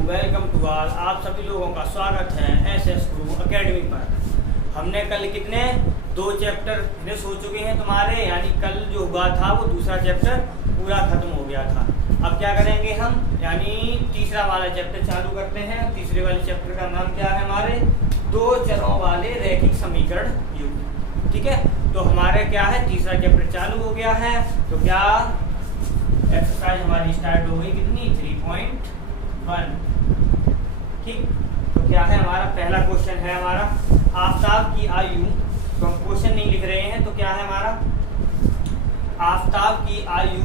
Welcome to all. आप सभी लोगों का स्वागत है एसएस गुरु एकेडमी पर। हमने कल कितने 2 चैप्टर फिनिश हो चुके हैं तुम्हारे, यानी कल जो हुआ था वो दूसरा चैप्टर पूरा खत्म हो गया था। अब क्या करेंगे हम, यानी तीसरा वाला चैप्टर चालू करते हैं। तीसरे वाले चैप्टर का नाम क्या है हमारे, 2 चरों वाले रैखिक समीकरण युग्म। ठीक है, तो हमारे क्या है, तीसरा चैप्टर चालू हो गया है। तो क्या एक्सरसाइज हमारी स्टार्ट हो गई, कितनी 3.1। ठीक, तो क्या है हमारा पहला क्वेश्चन है हमारा, आफताब की आयु। तो हम क्वेश्चन नहीं लिख रहे हैं, तो क्या है हमारा, आफताब की आयु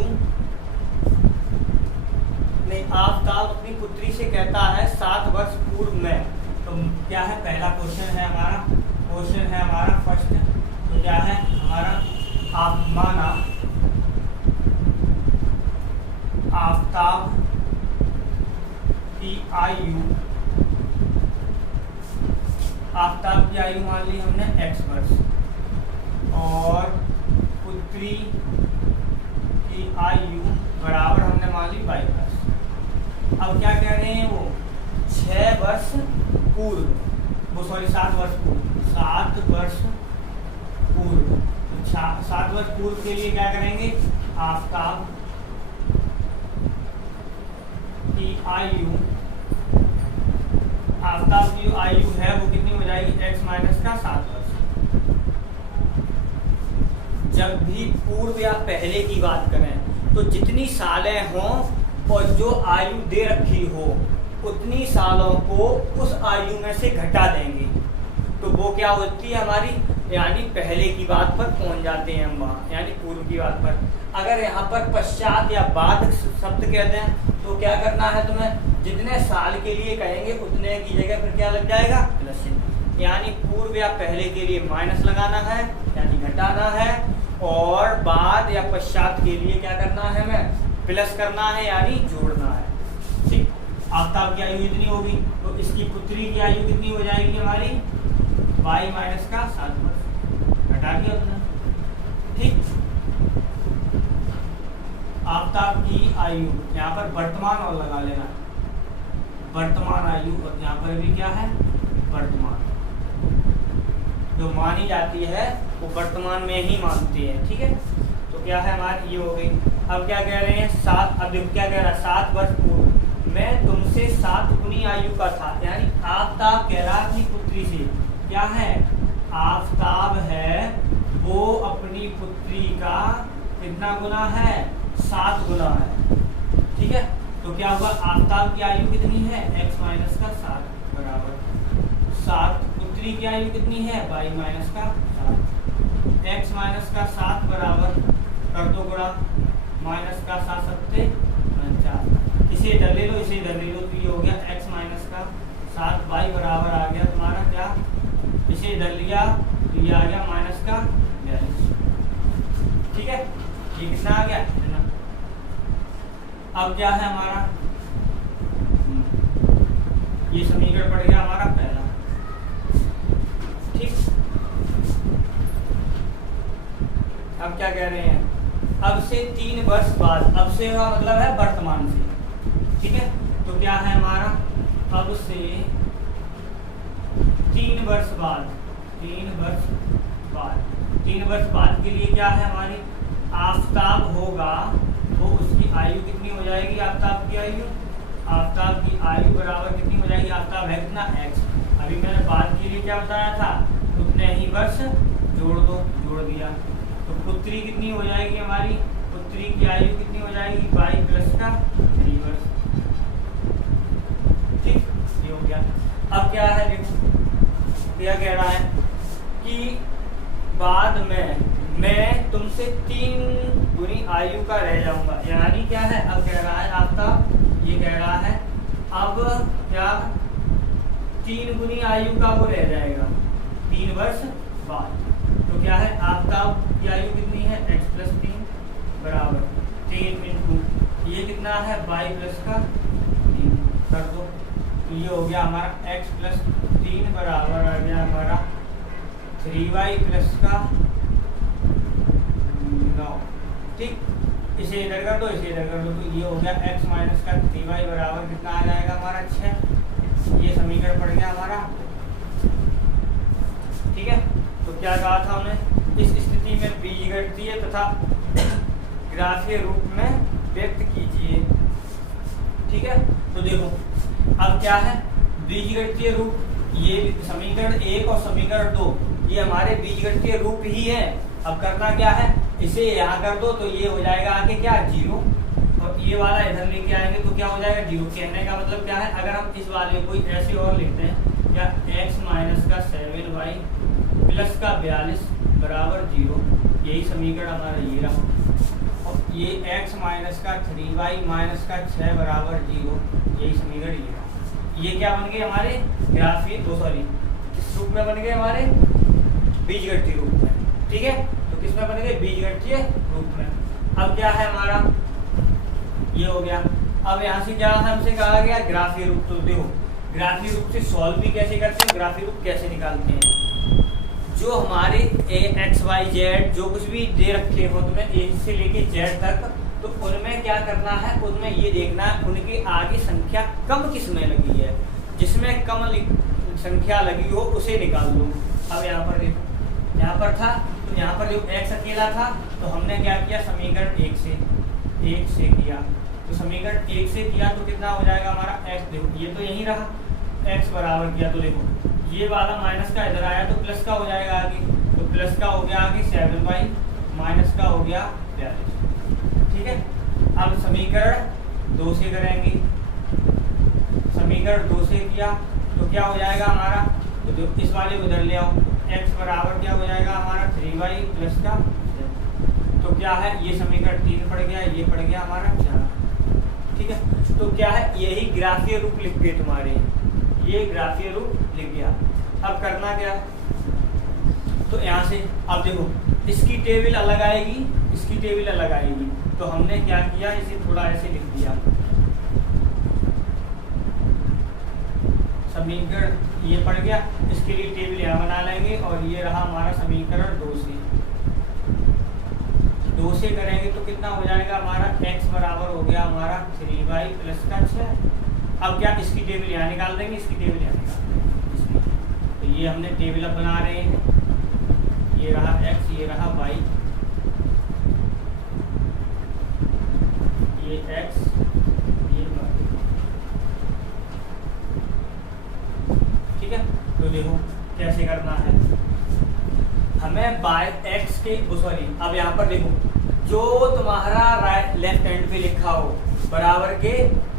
नहीं, आफताब अपनी पुत्री से कहता है 7 वर्ष पूर्व में। तो क्या है पहला क्वेश्चन है हमारा, क्वेश्चन है हमारा फर्स्ट। तो क्या है हमारा, आप माना आफताब की आयु, आफताब की आयु मान ली हमने x वर्ष और पुत्री की आयु बराबर हमने मान ली y वर्ष। अब क्या कह रहे हैं वो 6 वर्ष पूर्व, वो सॉरी 7 वर्ष पूर्व, 7 वर्ष पूर्व। तो 7 वर्ष पूर्व के लिए क्या करेंगे, आफताब की आयु, आफताब की आयु है वो कितनी हो जाएगी, x माइनस का 7 वर्ष। जब भी पूर्व या पहले की बात करें तो जितनी सालें हों और जो आयु दे रखी हो उतनी सालों को उस आयु में से घटा देंगे, तो वो क्या होती है हमारी, यानी पहले की बात पर पहुंच जाते हैं हम वहाँ, यानी पूर्व की बात पर। अगर यहाँ पर पश्चात या बाद शब्द कहते हैं तो क्या करना है तुम्हें, जितने साल के लिए कहेंगे उतने की जगह पर क्या लग जाएगा, प्लस चिन्ह। यानी पूर्व या पहले के लिए माइनस लगाना है यानी घटाना है, और बाद या पश्चात के लिए क्या करना है हमें, प्लस करना है यानी जोड़ना है। ठीक, आफताब की आयु इतनी होगी तो इसकी पुत्री की आयु कितनी हो जाएगी हमारी, y माइनस का 7 वर्ष, घटा दिया तुमने। ठीक, आफताब की आयु यहाँ पर वर्तमान और लगा लेना, वर्तमान आयु, और यहाँ पर भी क्या है वर्तमान, जो मानी जाती है वो वर्तमान में ही मानते हैं। ठीक है, तो क्या है हमारी ये हो गई। अब क्या कह रहे हैं 7, अब देखो क्या कह रहा है, 7 वर्ष पूर्व मैं तुमसे 7 गुनी आयु का था, यानी आफताब कह रहा अपनी पुत्री से, क्या है आफताब है वो अपनी पुत्री का कितना गुना है, 7 गुना है। ठीक है, तो क्या हुआ, आफताब की आयु कितनी है, x माइनस का 7 बराबर 7, पुत्री की आयु कितनी है, y माइनस का 7, x माइनस का 7 बराबर कर दो गुणा, माइनस का 7 सत्ते 49, इसे इधर ले लो इसे इधर ले लो, तो ये हो गया x माइनस का 7, y बराबर आ गया तुम्हारा क्या, इसे इधर लिया तो ये आ गया माइनस का 42। ठीक है, ये कितना आ गया, अब क्या है हमारा, ये समीकरण पड़ गया हमारा पहला। ठीक, अब क्या कह रहे हैं, अब से 3 वर्ष बाद, अब से का मतलब है वर्तमान से। ठीक है, तो क्या है हमारा, अब से 3 वर्ष बाद, 3 वर्ष बाद, 3 वर्ष बाद के लिए क्या है हमारी, आफताब होगा वो उसकी आयु कितनी हो जाएगी, आफताब की आयु, आफताब की आयु बराबर कितनी हो जाएगी, आफताब है कितना x, अभी मैंने बाद के लिए क्या बताया था, उतने ही वर्ष जोड़ दो, जोड़ दिया, तो पुत्री कितनी हो जाएगी हमारी, पुत्री की आयु कितनी हो जाएगी, y प्लस का 3 वर्ष। ठीक, ये हो गया। अब क्या है देखो, क्या कह रहा है कि बाद में मैं तुमसे 3 गुनी आयु का रह जाऊंगा, यानी क्या है, अब कह रहा है आफताब, ये कह रहा है अब क्या 3 गुनी आयु का वो रह जाएगा 3 वर्ष बाद। तो क्या है, आफताब की आयु कितनी है, x प्लस 3 बराबर 3 इंटू ये कितना है, y प्लस का 3 कर दो, तो ये हो गया हमारा x प्लस 3 बराबर आ गया हमारा 3y प्लस का 9। ठीक, इसे इधर कर दो, इसे इधर कर दो, तो ये हो गया x माइनस का 3y बराबर कितना आ जाएगा हमारा 6। ये समीकरण पड़ गया हमारा। ठीक है, तो क्या कहा था हमने, इस स्थिति में बीजगणितीय तथा ग्राफीय रूप में व्यक्त कीजिए। ठीक है, तो देखो अब क्या है, बीजगणितीय रूप, ये समीकरण 1 और समीकरण 2 ये हमारे बीजगणितीय रूप ही है। अब करना क्या है, इसे यहाँ कर दो तो ये हो जाएगा आगे क्या 0, और ये वाला इधर लेके आएंगे तो क्या हो जाएगा 0। कहने का मतलब क्या है, अगर हम इस वाले को ऐसे और लिखते हैं, या x माइनस का 7y प्लस का 42 बराबर 0, यही समीकरण हमारा ये रहा। और ये x माइनस का 3y माइनस का 6 बराबर 0, यही समीकरण ये रहा। ये क्या बन गए हमारे ग्राफीय, किस रूप में बन गए हमारे बीजगणितीय रूप में। ठीक है, तो किस में बन गए बीजगणितीय रूप में। अब क्या है हमारा, ये हो गया। अब यहाँ से क्या हमसे कहा गया ग्राफीय रूप, तो देखो ग्राफीय रूप से सॉल्व भी कैसे करते हैं, ग्राफीय रूप कैसे निकालते हैं। जो हमारे x y z जो कुछ भी दे रखे हो तुम्हें a से लेके z तक, तो उनमें क्या करना है, उनमें ये देखना है उनके आगे संख्या कम किसमें लगी है, जिसमें कम संख्या लगी हो उसे निकाल लो। अब यहाँ पर देखो, यहाँ पर था तो यहाँ पर जो x अकेला था तो हमने क्या किया, समीकरण 1 से किया। तो समीकरण 1 से किया तो कितना हो जाएगा हमारा x, देखो ये तो यही रहा, x बराबर किया तो देखो ये वाला माइनस का इधर आया तो प्लस का हो जाएगा आगे, तो प्लस का हो गया आगे 7y माइनस का हो गया 42। ठीक है, अब समीकरण 2 से करेंगे, समीकरण 2 से किया तो क्या हो जाएगा हमारा, तो जो इस वाले को इधर ले आओ, x बराबर क्या हो जाएगा हमारा 3y प्लस का, तो क्या है ये समीकरण 3 पड़ गया, ये पड़ गया हमारा 4। ठीक है, तो क्या है यही ग्राफीय रूप लिख गए तुम्हारे, ये ग्राफीय रूप लिख गया। अब करना क्या है, तो यहाँ से अब देखो इसकी टेबल अलग आएगी, इसकी टेबल अलग आएगी, तो हमने क्या किया, इसे थोड़ा ऐसे लिख दिया। समीकरण ये पड़ गया, इसके लिए टेबल यहाँ बना लेंगे, और ये रहा हमारा समीकरण 2 से करेंगे तो कितना हो जाएगा हमारा x बराबर हो गया हमारा 3y प्लस का 6। अब क्या इसकी टेबल यहाँ निकाल देंगे, इसकी टेबल यहाँ निकाल देंगे। तो ये हमने टेबल अब बना रहे हैं, ये रहा x, ये रहा y, ये x, ये y। ठीक है, तो देखो कैसे करना है, हमें बाय x के अब यहाँ पर देखो जो तुम्हारा राइट लेफ्ट हैंड पे लिखा हो बराबर के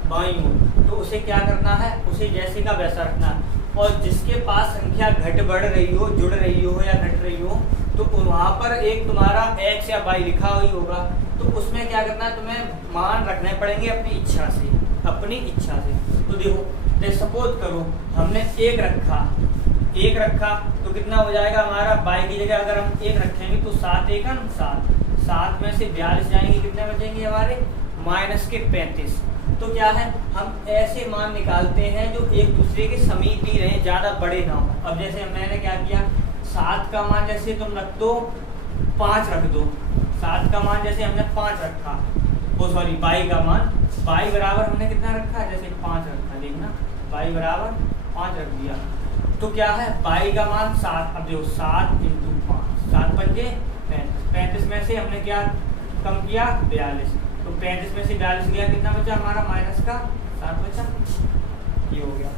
बाईं ओर, तो उसे क्या करना है, उसे जैसे का वैसा रखना है। और जिसके पास संख्या घट बढ़ रही हो, जुड़ रही हो या घट रही हो, तो वहां पर एक तुम्हारा x या y लिखा हुई होगा, तो उसमें क्या करना है, तुम्हें मान रखने पड़ेंगे अपनी इच्छा से, अपनी इच्छा से। तो देखो सपोज करो हमने 1 रखा तो कितना हो जाएगा हमारा, y की जगह अगर हम 1 रखेंगे तो 7 1 7 में से 42 जाएंगे, कितने बचेंगे हमारे माइनस के 35। तो क्या है, हम ऐसे मान निकालते हैं जो एक दूसरे के समीप ही रहे, ज्यादा बड़े ना हो। अब जैसे मैंने क्या किया, 7 का मान जैसे तुम रख दो 5 रख दो, 7 का मान जैसे हमने 5 रखा, y का मान y बराबर हमने कितना रखा, जैसे 5 रखा, देखना y बराबर 5 रख दिया, तो क्या है y का मान 7। अब देखो 7 × 5, 7 पंजे 35 में से हमने क्या कम किया 42, तो 35 में से 42 गया, कितना बचा हमारा माइनस का 7 बचा, ये हो गया।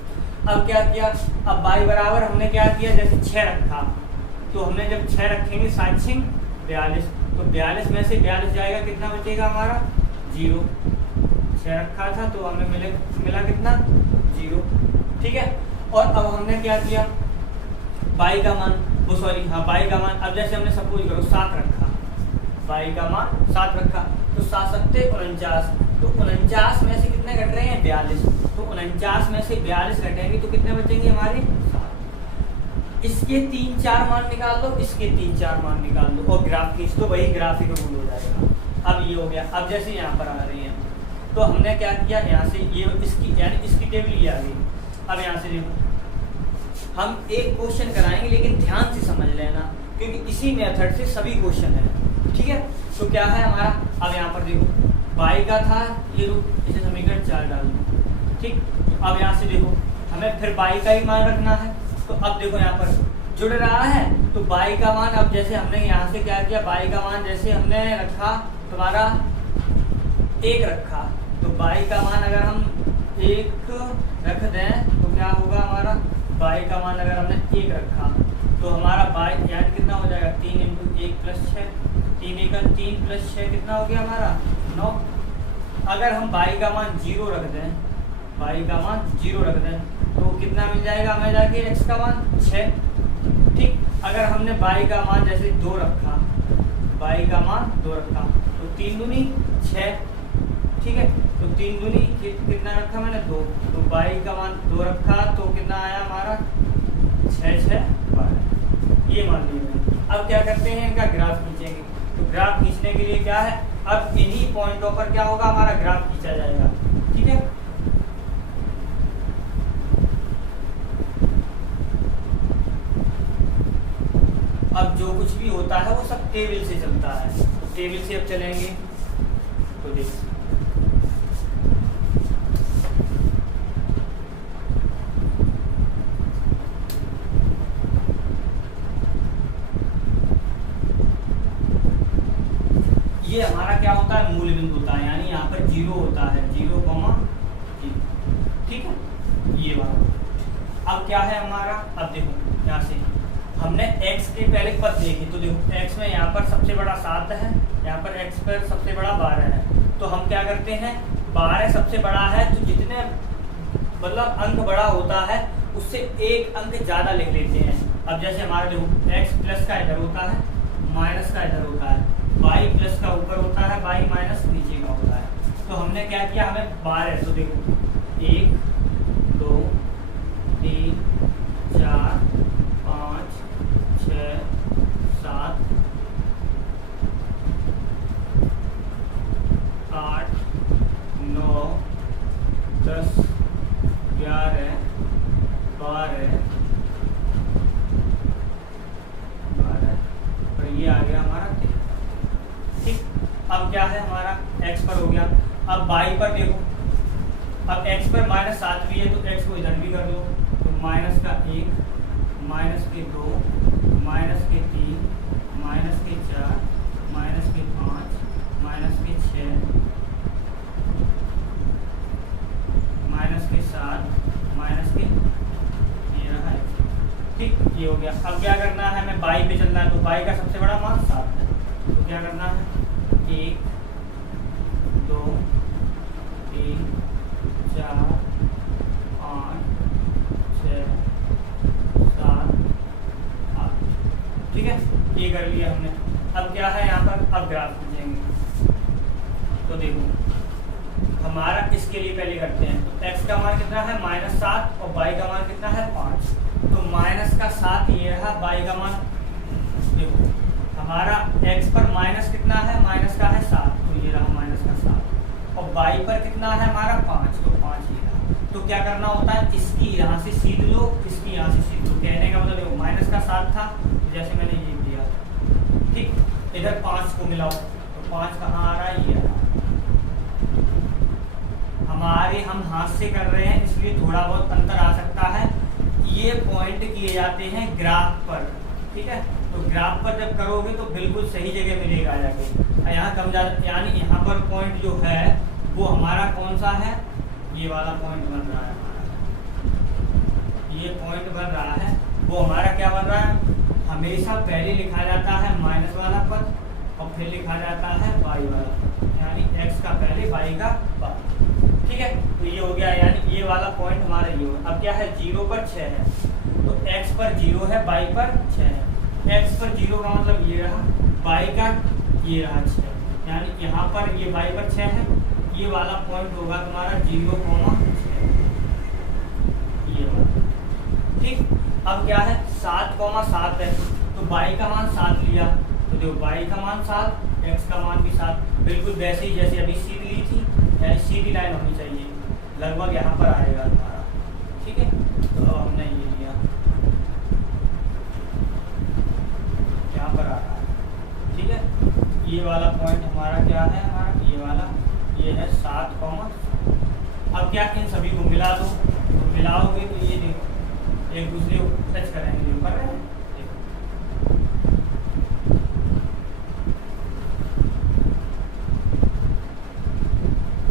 अब क्या किया, अब y बराबर हमने क्या किया, जैसे 6 रखा, तो हमने जब 6 रखेंगे 7 6 42, तो 42 में से 42 जाएगा, कितना बचेगा हमारा 0। 6 रखा था तो हमें मिला कितना 0। ठीक है, और अब हमने क्या किया, y का मान y का मान, अब जैसे हमने सपोज करो 7 रखा, y का मान 7 रखा, तो 7 7 49, तो 49 में से कितने घट रहे हैं 42, तो 49 में से 42 घटेंगे तो कितने बचेंगे हमारे 7। इसके 3 4 मान निकाल लो, इसके 3 4 मान निकाल लो, और ग्राफ खींच दो, वही ग्राफिक रूल हो जाएगा। अब ये हो गया। अब जैसे यहाँ पर आ रही है तो हमने क्या किया, यहाँ से ये इसकी यानी इसकी टेबल ये आ गई। अब यहाँ से देखो हम एक क्वेश्चन कराएंगे, लेकिन ध्यान से समझ लेना, क्योंकि इसी मेथड से सभी क्वेश्चन है। ठीक है, तो क्या है हमारा अब यहाँ पर देखो y का था ये इसे समीकरण 4 डाल दो, ठीक। अब यहाँ से देखो हमें फिर y का ही मान रखना है, तो अब देखो यहाँ पर जुड़ रहा है तो y का मान, अब जैसे हमने यहाँ से क्या किया, y का मान जैसे हमने रखा तुम्हारा 1 रखा, तो y का मान अगर हम 1 रख दें तो क्या होगा हमारा, y का मान अगर हमने 1 रखा तो हमारा y यानी कितना हो जाएगा 3 × 1 + 6, 3 × 3 + 6 कितना हो गया हमारा 9। अगर हम y का मान 0 रख दें, y का मान 0 रख दें तो कितना मिल जाएगा हमें जाके x का मान 6, ठीक। अगर हमने y का मान जैसे 2 रखा, y का मान 2 रखा तो 3 दूनी 6, ठीक है। तो 3 दूनी कितना रखा मैंने 2, तो y का मान 2 रखा तो कितना आया हमारा 6 6 12, ये मान लिया मैंने। अब क्या करते हैं, इनका ग्राफ खींचेंगे। तो ग्राफ खींचने के लिए क्या है, अब इन्हीं पॉइंटों पर क्या होगा हमारा ग्राफ खींचा जाएगा, ठीक है। अब जो कुछ भी होता है वो सब टेबल से चलता है, तो टेबल से अब चलेंगे तो देखिए ये हमारा क्या होता है, मूल बिंदु होता है, यानी यहाँ पर 0 होता है, 0, 0, ठीक है ये बात। अब क्या है हमारा, अब देखो यहाँ से हमने x के पहले पद देखे, तो देखो x में यहाँ पर सबसे बड़ा 7 है, यहाँ पर x पर सबसे बड़ा 12 है, तो हम क्या करते हैं 12 सबसे बड़ा है तो जितने मतलब अंक बड़ा होता है उससे एक अंक ज्यादा लिख लेते हैं। अब जैसे हमारा देखो x प्लस का इधर होता है, माइनस का इधर होता है, y प्लस का ऊपर होता है, y माइनस नीचे का होता है। तो हमने क्या किया, हमें 12, तो देखो 1 2 3 4 5 6 7 8 9 10 11 12 और ये आ गया हमारा, ठीक। अब क्या है हमारा x पर हो गया। अब y पर देखो, अब x पर -7 भी है तो x को इधर भी कर दो, तो माइनस का 1, माइनस के 2, माइनस के 3, माइनस के 4, माइनस के 5, माइनस के 6, माइनस के 7, माइनस के ये रहा है, ठीक ये हो गया। अब क्या करना है, हमें y पे चलना है, तो y का सबसे बड़ा मान 7 है, तो क्या करना है 1 2 3 4 5 6 7 8, ठीक है ये कर लिया हमने। अब क्या है यहाँ पर, अब ग्राफ खींचेंगे, तो देखो हमारा इसके लिए पहले करते हैं, तो x का मान कितना है -7 और y का मान कितना है 5, तो माइनस का 7 ये रहा, y का मान देखो हमारा x पर माइनस कितना है, माइनस का है 7, तो ये रहा माइनस का 7, और y पर कितना है हमारा 5, तो 5 ये रहा। तो क्या करना होता है, इसकी यहाँ से सीध लो, इसकी यहाँ से सीध लो, कहने का मतलब देखो माइनस का 7 था जैसे मैंने ये दिया, ठीक, इधर 5 को मिलाओ तो 5 कहाँ आ रहा है, ये आ रहा। हमारे हम हाथ से कर रहे हैं इसलिए थोड़ा बहुत अंतर आ सकता है, ये पॉइंट किए जाते हैं ग्राफ पर, ठीक है। तो ग्राफ पर जब करोगे तो बिल्कुल सही जगह मिलेगा जाके, यहाँ कम ज्यादा, यानी यहाँ पर पॉइंट जो है वो हमारा कौन सा है, ये वाला पॉइंट बन रहा है हमारा, ये पॉइंट बन रहा है वो हमारा क्या बन रहा है, हमेशा पहले लिखा जाता है माइनस वाला पद और फिर लिखा जाता है y वाला पद, यानी x का पहले y का बाद, ठीक है। तो ये हो गया, यानी ये वाला पॉइंट हमारा ये होगा। अब क्या है 0 पर 6 है, तो x पर 0 है, y पर 6 है, x पर 0 का मतलब ये रहा, y का ये रहा 6, यानी यहाँ पर ये y पर 6 है, ये वाला पॉइंट होगा तुम्हारा 0,6, ये वाला, ठीक। अब क्या है 7,7 है, तो y का मान 7 लिया, तो देखो y का मान 7, x का मान भी 7, बिल्कुल वैसे ही जैसे अभी सीध ली थी, यानी सीधी लाइन होनी चाहिए, लगभग यहाँ पर आएगा तुम्हारा, ठीक है। तो हमने ये लिया, यहाँ पर आ रहा है, ठीक है। ये वाला पॉइंट हमारा क्या है, मिलाओगे तो ये देखो एक दूसरे को टच करेंगे, जो कर रहे हैं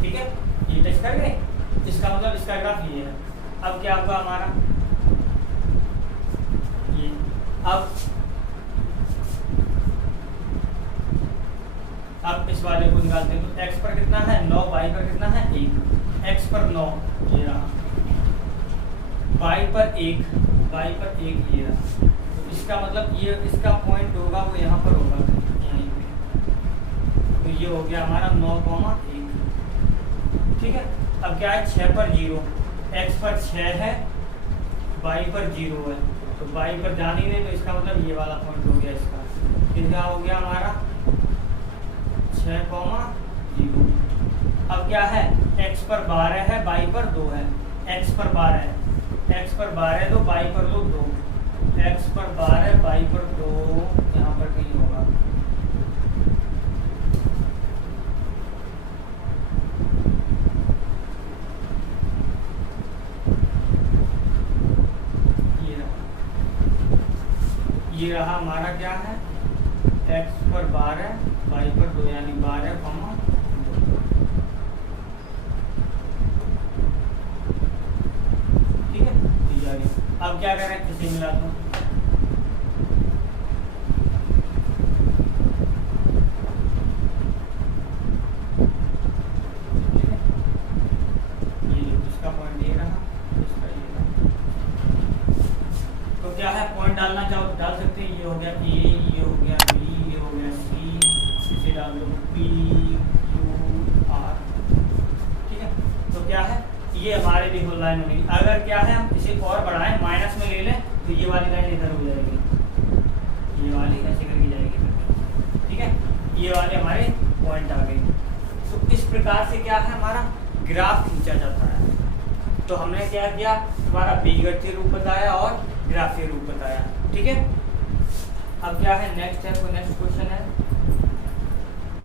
ठीक है, ये टच कर गए, इसका मतलब इसका ग्राफ ये है। अब क्या होगा हमारा ये, अब इस वाले को निकालते हैं तो x पर कितना है 9, y पर कितना है 1, x पर 9 ये रहा, y पर 1 ये रहा, तो इसका मतलब ये इसका पॉइंट होगा वो यहाँ पर होगा यहीं पे, तो ये हो गया हमारा 9,1 ठीक है। अब क्या है 6 पर 0, x पर 6 है, y पर 0 है, तो y पर जाने ही नहीं, तो इसका मतलब ये वाला पॉइंट हो गया इसका, कितना हो गया हमारा 6,0। अब क्या है x पर 12 है, y पर 2 है, x पर 12 है, x पर 12 तो y पर लो 2, x पर 12 y पर 2 यहाँ पर कहीं होगा, ये रहा हमारा क्या है x पर 12 y पर 2 यानी 12, ठीक है। अब क्या करें, किसे मिला दो डालना चाहो तो डाल सकते हैं, ये हो गया A, ये हो गया B, ये हो गया C, इसे डाल दो P, Q, R ठीक है। तो क्या है ये हमारे लिए होल लाइन होगी। अगर क्या है हम इसे और बढ़ाएं माइनस में ले लें तो ये वाली लाइन इधर हो जाएगी, ये वाली ऐसे करके जाएगी ठीक है, ये वाले हमारे पॉइंट आ गए। तो इस प्रकार से क्या है हमारा ग्राफ खींचा जाता है। तो हमने क्या किया, हमारा बीजगणितीय रूप बताया और ग्राफीय रूप बताया ठीक है। अब क्या है नेक्स्ट है, नेक्स्ट क्वेश्चन है